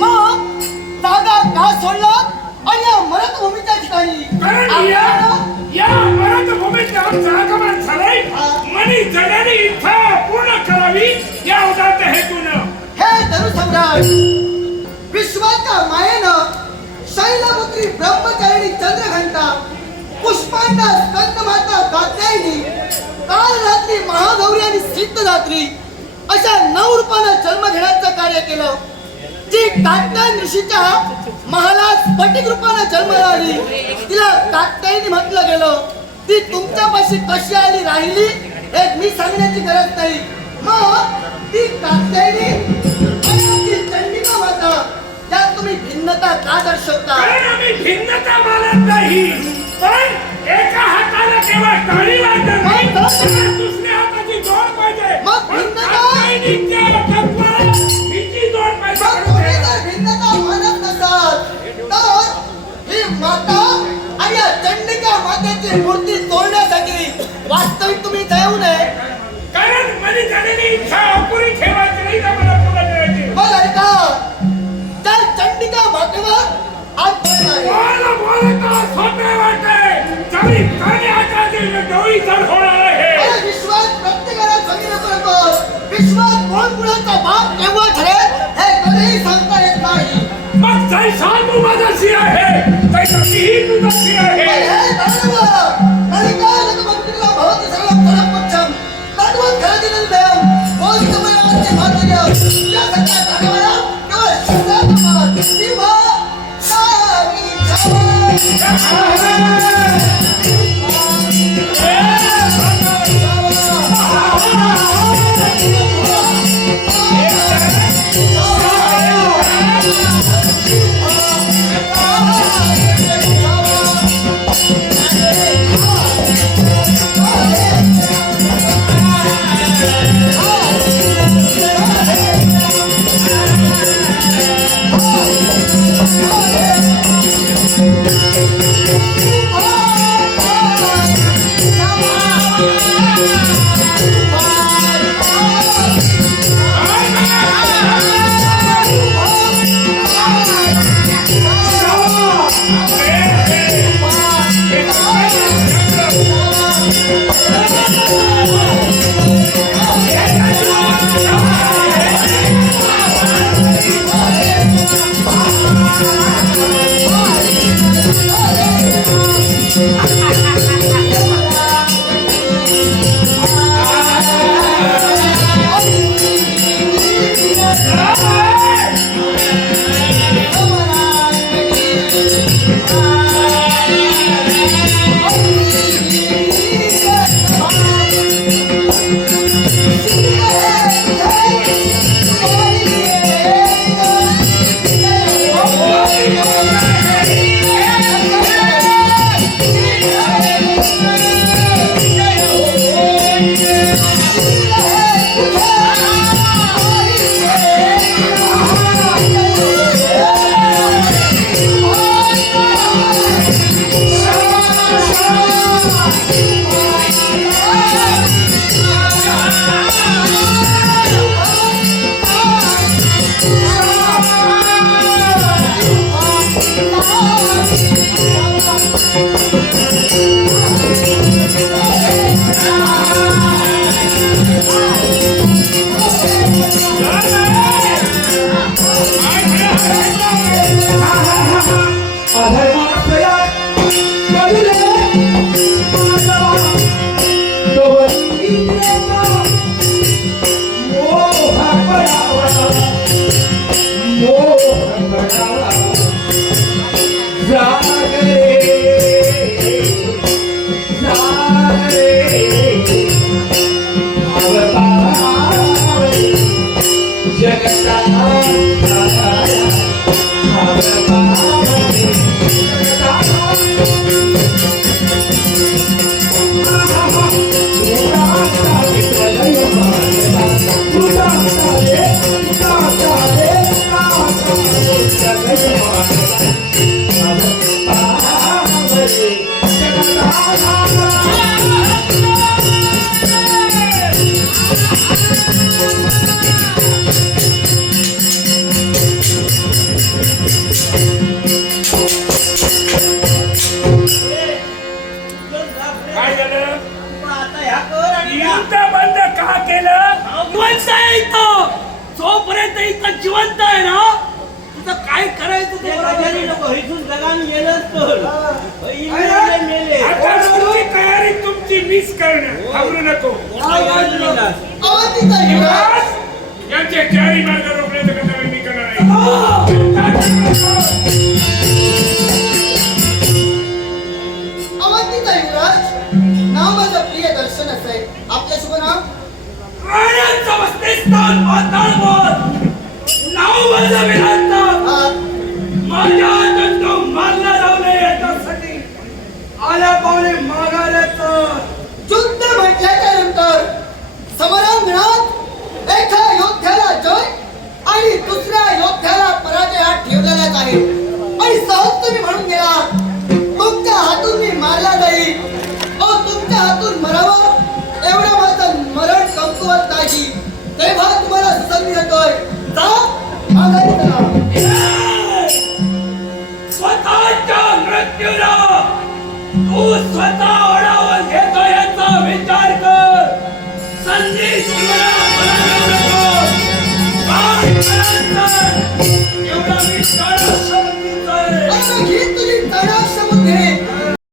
मग जागा का सोडला आणि या मरतभूमीच्या ठिकाणी या मरतभूमीच्या आगमन झाले मनी जगणी इच्छा पूर्ण करावी या उदात्त हेतूनं हे धनुसम्राट विश्वाच्या मायेनं शैलपुत्री ब्रह्मचारिणी चंद्रघंटा पुष्पांना स्कंदमाता कात्यायनी काल रात्री महागौरी आणि सिद्धदात्री अशा 9 रूपानं जन्म घेण्याचं कार्य केलं. जी कात्यायन ऋषीच्या महालात स्फटिक रूपानं जन्माला आली तिला कात्यायनी म्हटलं गेलं. ती तुमच्यापाशी कशी आली राहिली हे मी सांगण्याची गरज नाही. मग ती कात्यायनी आणि ती चंडिका माता यात तुम्ही भिन्नता का दर्शवता? कारण आम्ही भिन्नता मानत नाही, पण एका हाताला केवळ टाळी वाजत नाही, दुसऱ्या हाताची जोड पाहिजे. मग भिन्नता हिची जोड पाहिजे. तुम्ही जर भिन्नता मानत नसाल तर ही माता आणि या चंडिका मातेची मूर्ती तोडण्यासाठी वास्तविक तुम्ही येऊ नये. कारण माझी झालेली इच्छा अपुरी ठेवायची नाही का मला पुढे द्यायची. मग ऐका त्या चंडिका मातेवर हात बोला बोलता सोपे वाटते जरी करण्याचा डोळी तर होणार आहे. विश्वास प्रत्येकाला जमीन करतो. विश्वास कोण कुणाचा बाप केव्हा ठरेल हे कधीही सांगता येत नाही. मग जैसा तू माझाशी आहे तैसा मीही तुझाशी आहे. हे दानव नलिका मंत्रीला भवती सर्व परमपक्षम तद्वत खरदिनं देव बोधितमयाचे भाग्य या सगळ्या दानवाला केवळ शिवराज शिवा म्हणताय ना तुझं काय करायचं ते गजारी नको इथून जगान गेलं तर मेले आता तुमची तयारी तुमची मिस करणं थांबू नको अवंतीचा युवराज यांचे चारी मार्ग रोखण्याचं कर्तव्य मी करणार अवंतीचा युवराज नाव माझं प्रिय दर्शन असे आपले शुभ नाव राण्यांचं बसतेस्थान पाताळवर नाव माझं विरांत माझ्या दंडो मारला जाऊ नये याच्यासाठी आल्या पावले मागायचं युद्ध म्हटल्याच्या नंतर समरांगणात एका योद्ध्याला जय आणि दुसऱ्या योद्ध्याला पराजय हा ठेवलेलाच आहे आणि सहज तुम्ही म्हणून गेला तुमच्या हातून मी मारला जाईल तुमच्या हातून मरावं एवढं माझं मरण कमकुवत नाही तेव्हा तुम्हाला संधी देतोय जा माघारी चला स्वतःच्या मृत्यूला तू स्वतः ओढावून घेतो याचा विचार कर संधी एवढा विचार अरे घेत